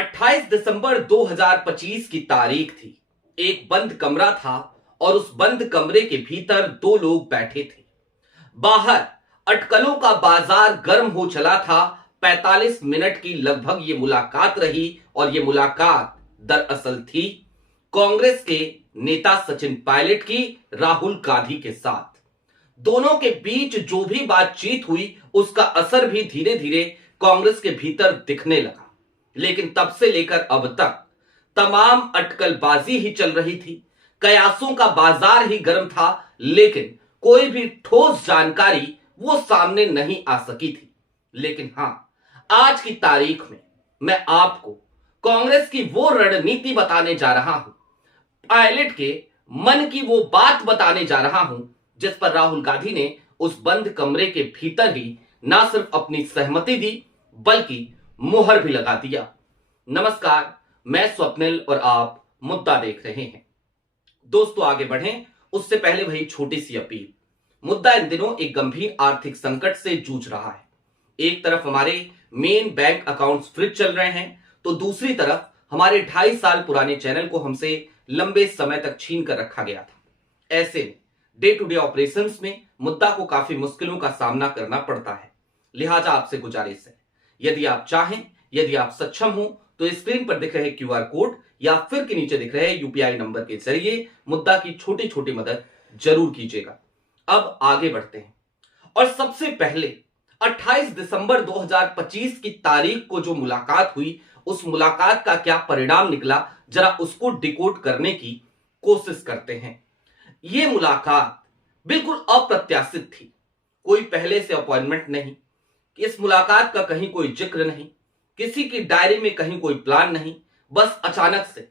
28 दिसंबर 2025 की तारीख थी। एक बंद कमरा था और उस बंद कमरे के भीतर दो लोग बैठे थे। बाहर अटकलों का बाजार गर्म हो चला था। 45 मिनट की लगभग ये मुलाकात रही और ये मुलाकात दरअसल थी कांग्रेस के नेता सचिन पायलट की राहुल गांधी के साथ। दोनों के बीच जो भी बातचीत हुई उसका असर भी धीरे धीरे कांग्रेस के भीतर दिखने लगा। लेकिन तब से लेकर अब तक तमाम अटकलबाजी ही चल रही थी, कयासों का बाजार ही गर्म था, लेकिन कोई भी ठोस जानकारी वो सामने नहीं आ सकी थी। लेकिन हां, आज की तारीख में मैं आपको कांग्रेस की वो रणनीति बताने जा रहा हूं, पायलट के मन की वो बात बताने जा रहा हूं जिस पर राहुल गांधी ने उस बंद कमरे के भीतर ही ना सिर्फ अपनी सहमति दी बल्कि मुहर भी लगा दिया। नमस्कार, मैं स्वप्निल और आप मुद्दा देख रहे हैं। दोस्तों, आगे बढ़ें उससे पहले वही छोटी सी अपील। मुद्दा इन दिनों एक गंभीर आर्थिक संकट से जूझ रहा है। एक तरफ हमारे मेन बैंक अकाउंट्स फ्रीज चल रहे हैं, तो दूसरी तरफ हमारे 2.5 साल पुराने चैनल को हमसे लंबे समय तक छीन कर रखा गया था। ऐसे में डे टू डे ऑपरेशंस में मुद्दा को काफी मुश्किलों का सामना करना पड़ता है। लिहाजा आपसे गुजारिश है, यदि आप चाहें, यदि आप सक्षम हो, तो स्क्रीन पर दिख रहे क्यूआर कोड या फिर के नीचे दिख रहे यूपीआई नंबर के जरिए मुद्दा की छोटी छोटी मदद जरूर कीजिएगा। अब आगे बढ़ते हैं और सबसे पहले 28 दिसंबर 2025 की तारीख को जो मुलाकात हुई, उस मुलाकात का क्या परिणाम निकला, जरा उसको डिकोड करने की कोशिश करते हैं। यह मुलाकात बिल्कुल अप्रत्याशित थी। कोई पहले से अपॉइंटमेंट नहीं, इस मुलाकात का कहीं कोई जिक्र नहीं, किसी की डायरी में कहीं कोई प्लान नहीं। बस अचानक से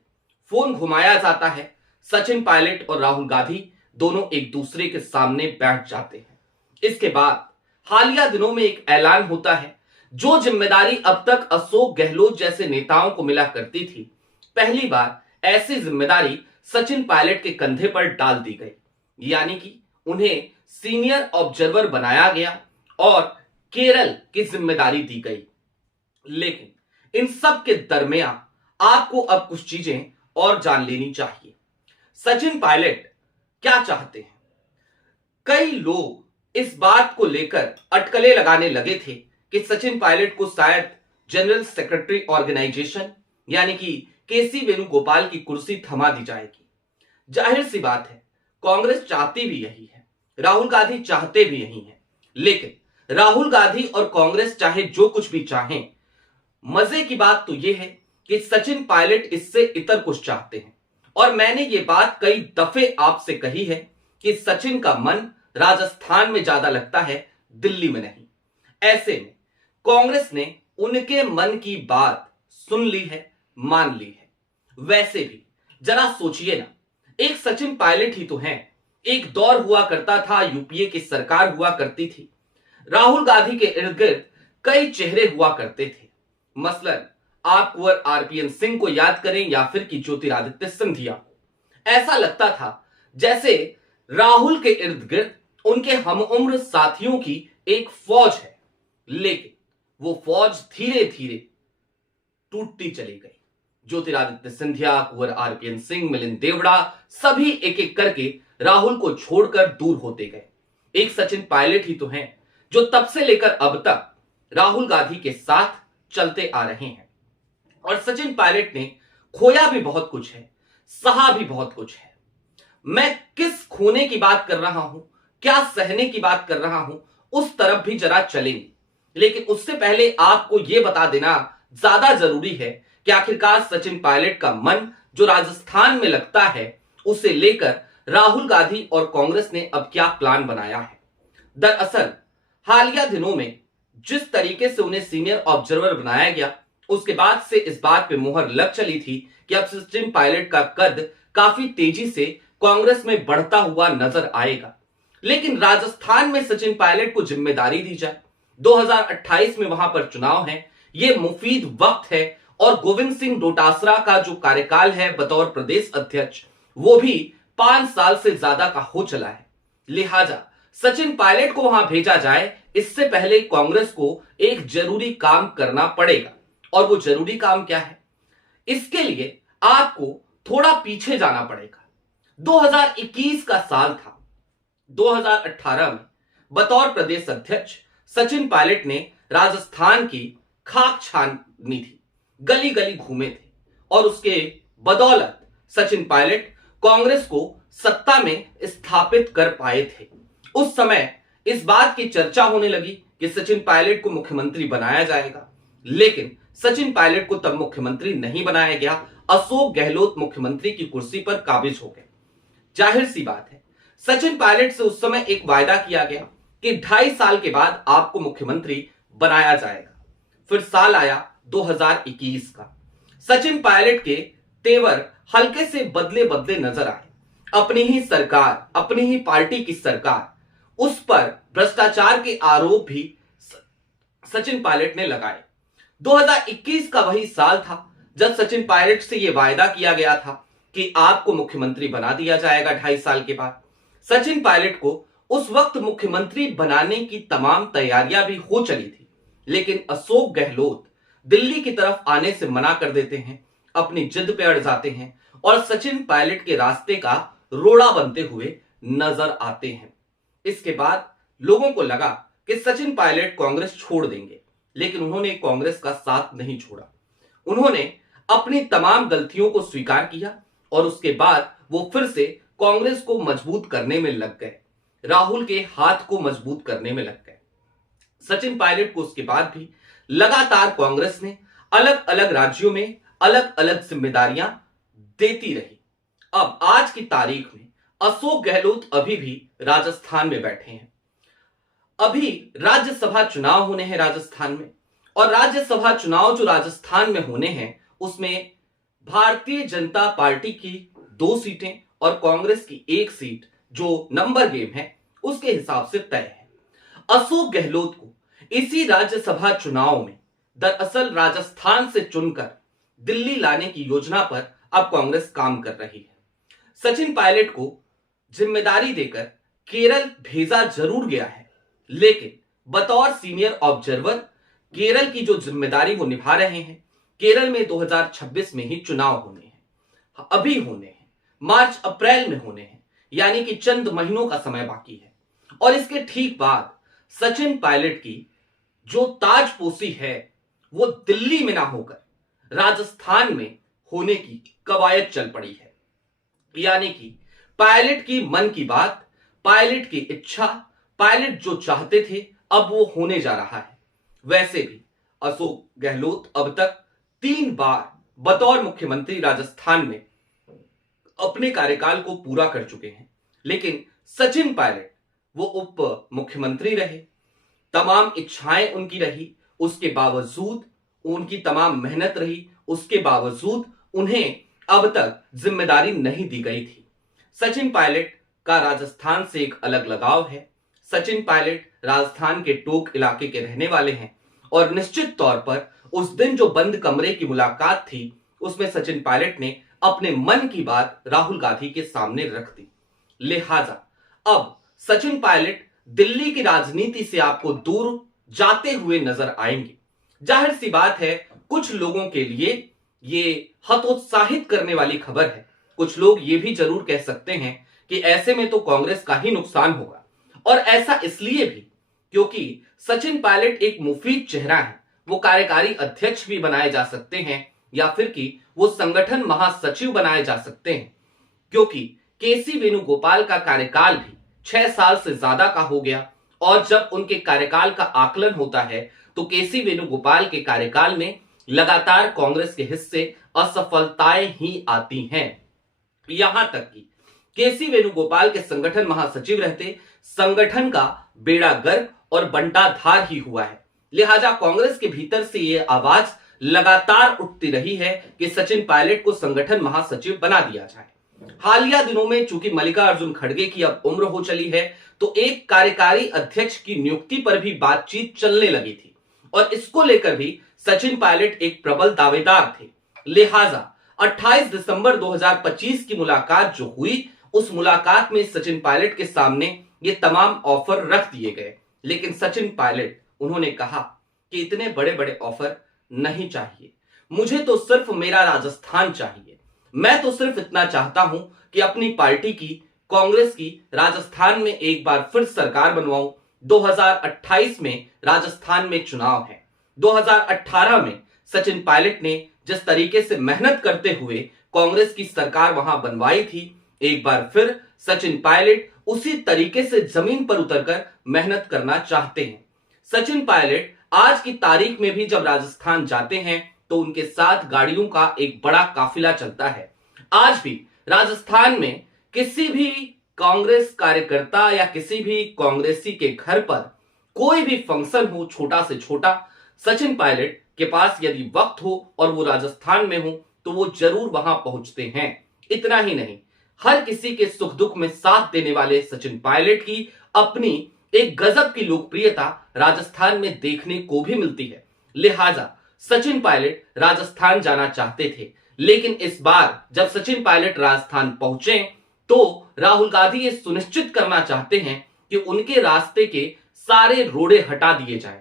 फोन घुमाया जाता है, सचिन पायलट और राहुल गांधी दोनों एक दूसरे के सामने बैठ जाते हैं। इसके बाद हालिया दिनों में एक ऐलान होता है। जो जिम्मेदारी अब तक अशोक गहलोत जैसे नेताओं को मिला करती थी, पहली बार ऐसी जिम्मेदारी सचिन पायलट के कंधे पर डाल दी गई, यानी कि उन्हें सीनियर ऑब्जर्वर बनाया गया और केरल की जिम्मेदारी दी गई। लेकिन इन सब के दरमियान आपको अब कुछ चीजें और जान लेनी चाहिए। सचिन पायलट क्या चाहते हैं? कई लोग इस बात को लेकर अटकलें लगाने लगे थे कि सचिन पायलट को शायद जनरल सेक्रेटरी ऑर्गेनाइजेशन यानी कि केसी वेणुगोपाल की कुर्सी थमा दी जाएगी। जाहिर सी बात है, कांग्रेस चाहती भी यही है, राहुल गांधी चाहते भी यही है। लेकिन राहुल गांधी और कांग्रेस चाहे जो कुछ भी चाहें, मजे की बात तो यह है कि सचिन पायलट इससे इतर कुछ चाहते हैं। और मैंने ये बात कई दफे आपसे कही है कि सचिन का मन राजस्थान में ज्यादा लगता है, दिल्ली में नहीं। ऐसे में कांग्रेस ने उनके मन की बात सुन ली है, मान ली है। वैसे भी जरा सोचिए ना, एक सचिन पायलट ही तो हैं। एक दौर हुआ करता था, यूपीए की सरकार हुआ करती थी, राहुल गांधी के इर्द गिर्द कई चेहरे हुआ करते थे। मसलन आप कुंवर आरपीएन सिंह को याद करें या फिर कि ज्योतिरादित्य सिंधिया को। ऐसा लगता था जैसे राहुल के इर्द गिर्द उनके हमउम्र साथियों की एक फौज है। लेकिन वो फौज धीरे धीरे टूटती चली गई। ज्योतिरादित्य सिंधिया, कुंवर आरपीएन सिंह, मिलिंद देवड़ा सभी एक एक करके राहुल को छोड़कर दूर होते गए। एक सचिन पायलट ही तो हैं जो तब से लेकर अब तक राहुल गांधी के साथ चलते आ रहे हैं। और सचिन पायलट ने खोया भी बहुत कुछ है, सहा भी बहुत कुछ है। मैं किस खोने की बात कर रहा हूं, क्या सहने की बात कर रहा हूं, उस तरफ भी जरा चलेंगे। लेकिन उससे पहले आपको यह बता देना ज्यादा जरूरी है कि आखिरकार सचिन पायलट का मन जो राजस्थान में लगता है, उसे लेकर राहुल गांधी और कांग्रेस ने अब क्या प्लान बनाया है। दरअसल हालिया दिनों में जिस तरीके से उन्हें सीनियर ऑब्जर्वर बनाया गया, उसके बाद से इस बात पे मुहर लग चली थी कि अब सचिन पायलट का कद काफी तेजी से कांग्रेस में बढ़ता हुआ नजर आएगा। लेकिन राजस्थान में सचिन पायलट को जिम्मेदारी दी जाए, 2028 में वहां पर चुनाव है, यह मुफीद वक्त है। और गोविंद सिंह डोटासरा का जो कार्यकाल है बतौर प्रदेश अध्यक्ष, वो भी 5 साल से ज्यादा का हो चला है। लिहाजा सचिन पायलट को वहां भेजा जाए, इससे पहले कांग्रेस को एक जरूरी काम करना पड़ेगा। और वो जरूरी काम क्या है? इसके लिए आपको थोड़ा पीछे जाना पड़ेगा। 2021 का साल था। 2018 में बतौर प्रदेश अध्यक्ष सचिन पायलट ने राजस्थान की खाक छानी थी, गली गली घूमे थे और उसके बदौलत सचिन पायलट कांग्रेस को सत्ता में स्थापित कर पाए थे। उस समय इस बात की चर्चा होने लगी कि सचिन पायलट को मुख्यमंत्री बनाया जाएगा, लेकिन सचिन पायलट को तब मुख्यमंत्री नहीं बनाया गया। अशोक गहलोत मुख्यमंत्री की कुर्सी पर काबिज हो गए। जाहिर सी बात है, सचिन पायलट से उस समय एक वायदा किया गया कि 2.5 साल के बाद आपको मुख्यमंत्री बनाया जाएगा। फिर साल आया 2021 का। सचिन पायलट के तेवर हल्के से बदले बदले नजर आए। अपनी ही सरकार, अपनी ही पार्टी की सरकार, उस पर भ्रष्टाचार के आरोप भी सचिन पायलट ने लगाए। 2021 का वही साल था जब सचिन पायलट से यह वायदा किया गया था कि आपको मुख्यमंत्री बना दिया जाएगा 2.5 साल के बाद। सचिन पायलट को उस वक्त मुख्यमंत्री बनाने की तमाम तैयारियां भी हो चली थी, लेकिन अशोक गहलोत दिल्ली की तरफ आने से मना कर देते हैं, अपनी जिद पे अड़ जाते हैं और सचिन पायलट के रास्ते का रोड़ा बनते हुए नजर आते हैं। इसके बाद लोगों को लगा कि सचिन पायलट कांग्रेस छोड़ देंगे, लेकिन उन्होंने कांग्रेस का साथ नहीं छोड़ा। उन्होंने अपनी तमाम गलतियों को स्वीकार किया और उसके बाद वो फिर से कांग्रेस को मजबूत करने में लग गए, राहुल के हाथ को मजबूत करने में लग गए। सचिन पायलट को उसके बाद भी लगातार कांग्रेस ने अलग अलग राज्यों में अलग अलग जिम्मेदारियां देती रही। अब आज की तारीख में अशोक गहलोत अभी भी राजस्थान में बैठे हैं। अभी राज्यसभा चुनाव होने हैं राजस्थान में, और राज्यसभा चुनाव जो राजस्थान में होने हैं उसमें भारतीय जनता पार्टी की 2 सीटें और कांग्रेस की 1 सीट जो नंबर गेम है उसके हिसाब से तय है। अशोक गहलोत को इसी राज्यसभा चुनाव में दरअसल राजस्थान से चुनकर दिल्ली लाने की योजना पर अब कांग्रेस काम कर रही है। सचिन पायलट को जिम्मेदारी देकर केरल भेजा जरूर गया है, लेकिन बतौर सीनियर ऑब्जर्वर केरल की जो जिम्मेदारी वो निभा रहे हैं। केरल में 2026 में ही चुनाव होने हैं, अभी होने हैं, मार्च अप्रैल में होने हैं, यानी कि चंद महीनों का समय बाकी है। और इसके ठीक बाद सचिन पायलट की जो ताजपोशी है वो दिल्ली में ना होकर राजस्थान में होने की कवायद चल पड़ी है। यानी कि पायलट की मन की बात, पायलट की इच्छा, पायलट जो चाहते थे अब वो होने जा रहा है। वैसे भी अशोक गहलोत अब तक 3 बार बतौर मुख्यमंत्री राजस्थान में अपने कार्यकाल को पूरा कर चुके हैं, लेकिन सचिन पायलट वो उप मुख्यमंत्री रहे, तमाम इच्छाएं उनकी रही, उसके बावजूद उनकी तमाम मेहनत रही, उसके बावजूद उन्हें अब तक जिम्मेदारी नहीं दी गई थी। सचिन पायलट का राजस्थान से एक अलग लगाव है। सचिन पायलट राजस्थान के टोक इलाके के रहने वाले हैं और निश्चित तौर पर उस दिन जो बंद कमरे की मुलाकात थी उसमें सचिन पायलट ने अपने मन की बात राहुल गांधी के सामने रख दी। लिहाजा अब सचिन पायलट दिल्ली की राजनीति से आपको दूर जाते हुए नजर आएंगे। जाहिर सी बात है, कुछ लोगों के लिए ये हतोत्साहित करने वाली खबर है। कुछ लोग ये भी जरूर कह सकते हैं कि ऐसे में तो कांग्रेस का ही नुकसान होगा, और ऐसा इसलिए भी क्योंकि सचिन पायलट एक मुफीद चेहरा है। वो कार्यकारी अध्यक्ष भी बनाए जा सकते हैं या फिर कि वो संगठन महासचिव बनाए जा सकते हैं, क्योंकि केसी वेणुगोपाल का कार्यकाल भी 6 साल से ज्यादा का हो गया। और जब उनके कार्यकाल का आकलन होता है तो केसी वेणुगोपाल के कार्यकाल में लगातार कांग्रेस के हिस्से असफलताएं ही आती हैं। यहां तक कि केसी वेणुगोपाल के संगठन महासचिव रहते संगठन का बेड़ा गर्क और बंटाधार ही हुआ है। लिहाजा कांग्रेस के भीतर से यह आवाज लगातार उठती रही है कि सचिन पायलट को संगठन महासचिव बना दिया जाए। हालिया दिनों में चूंकि मल्लिकार्जुन खड़गे की अब उम्र हो चली है तो एक कार्यकारी अध्यक्ष की नियुक्ति पर भी बातचीत चलने लगी थी, और इसको लेकर भी सचिन पायलट एक प्रबल दावेदार थे। लिहाजा 28 दिसंबर 2025 की मुलाकात जो हुई, उस मुलाकात में सचिन पायलट के सामने ये तमाम ऑफर रख दिए गए, लेकिन सचिन पायलट उन्होंने कहा कि इतने बड़े बड़े ऑफर नहीं चाहिए, मुझे तो सिर्फ मेरा राजस्थान चाहिए। मैं तो सिर्फ इतना चाहता हूं कि अपनी पार्टी की, कांग्रेस की, राजस्थान में एक बार फिर सरकार बनवाऊं। 2028 में राजस्थान में चुनाव है। 2018 में सचिन पायलट ने जिस तरीके से मेहनत करते हुए कांग्रेस की सरकार वहां बनवाई थी, एक बार फिर सचिन पायलट उसी तरीके से जमीन पर उतरकर मेहनत करना चाहते हैं। सचिन पायलट आज की तारीख में भी जब राजस्थान जाते हैं तो उनके साथ गाड़ियों का एक बड़ा काफिला चलता है। आज भी राजस्थान में किसी भी कांग्रेस कार्यकर्ता या किसी भी कांग्रेसी के घर पर कोई भी फंक्शन हो, छोटा से छोटा, सचिन पायलट के पास यदि वक्त हो और वो राजस्थान में हो तो वो जरूर वहां पहुंचते हैं। इतना ही नहीं, हर किसी के सुख दुख में साथ देने वाले सचिन पायलट की अपनी एक गजब की लोकप्रियता राजस्थान में देखने को भी मिलती है। लिहाजा सचिन पायलट राजस्थान जाना चाहते थे, लेकिन इस बार जब सचिन पायलट राजस्थान पहुंचे तो राहुल गांधी ये सुनिश्चित करना चाहते हैं कि उनके रास्ते के सारे रोड़े हटा दिए जाएं।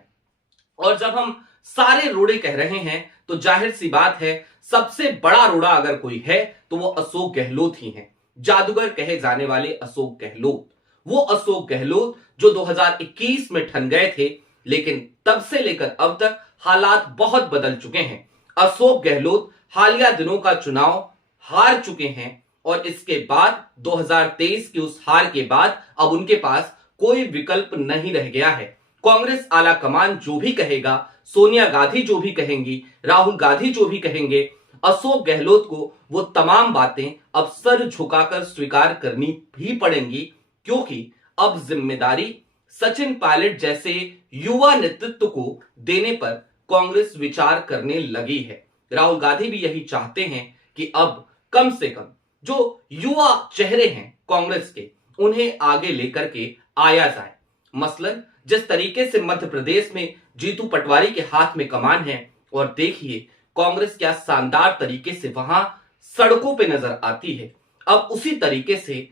और जब हम सारे रोड़े कह रहे हैं तो जाहिर सी बात है, सबसे बड़ा रोड़ा अगर कोई है तो वो अशोक गहलोत ही हैं। जादूगर कहे जाने वाले अशोक गहलोत, वो अशोक गहलोत जो 2021 में ठन गए थे, लेकिन तब से लेकर अब तक हालात बहुत बदल चुके हैं। अशोक गहलोत हालिया दिनों का चुनाव हार चुके हैं और इसके बाद 2023 की उस हार के बाद अब उनके पास कोई विकल्प नहीं रह गया है। कांग्रेस आला कमान जो भी कहेगा, सोनिया गांधी जो भी कहेंगी, राहुल गांधी जो भी कहेंगे, अशोक गहलोत को वो तमाम बातें अब सर झुकाकर स्वीकार करनी भी पड़ेंगी, क्योंकि अब जिम्मेदारी सचिन पायलट जैसे युवा नेतृत्व को देने पर कांग्रेस विचार करने लगी है। राहुल गांधी भी यही चाहते हैं कि अब कम से कम जो युवा चेहरे हैं कांग्रेस के, उन्हें आगे लेकर के आया जाए। मसलन जिस तरीके से मध्य प्रदेश में जीतू पटवारी के हाथ में कमान है, और देखिए कांग्रेस क्या शानदार तरीके से वहां सड़कों पे नजर आती है। अब उसी तरीके से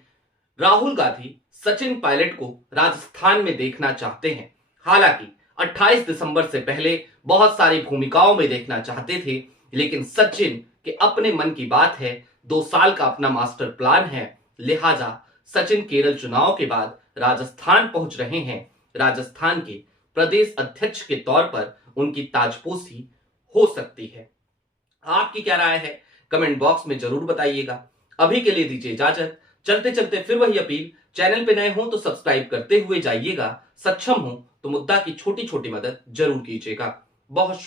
राहुल गांधी सचिन पायलट को राजस्थान में देखना चाहते हैं। हालांकि 28 दिसंबर से पहले बहुत सारी भूमिकाओं में देखना चाहते थे, लेकिन सचिन के अपने मन की बात है, 2 साल का अपना मास्टर प्लान है। लिहाजा सचिन केरल चुनाव के बाद राजस्थान पहुंच रहे हैं। राजस्थान के प्रदेश अध्यक्ष के तौर पर उनकी ताजपोशी हो सकती है। आपकी क्या राय है, कमेंट बॉक्स में जरूर बताइएगा। अभी के लिए दीजिए इजाजत। चलते चलते फिर वही अपील, चैनल पे नए हो तो सब्सक्राइब करते हुए जाइएगा, सक्षम हो तो मुद्दा की छोटी छोटी मदद जरूर कीजिएगा। बहुत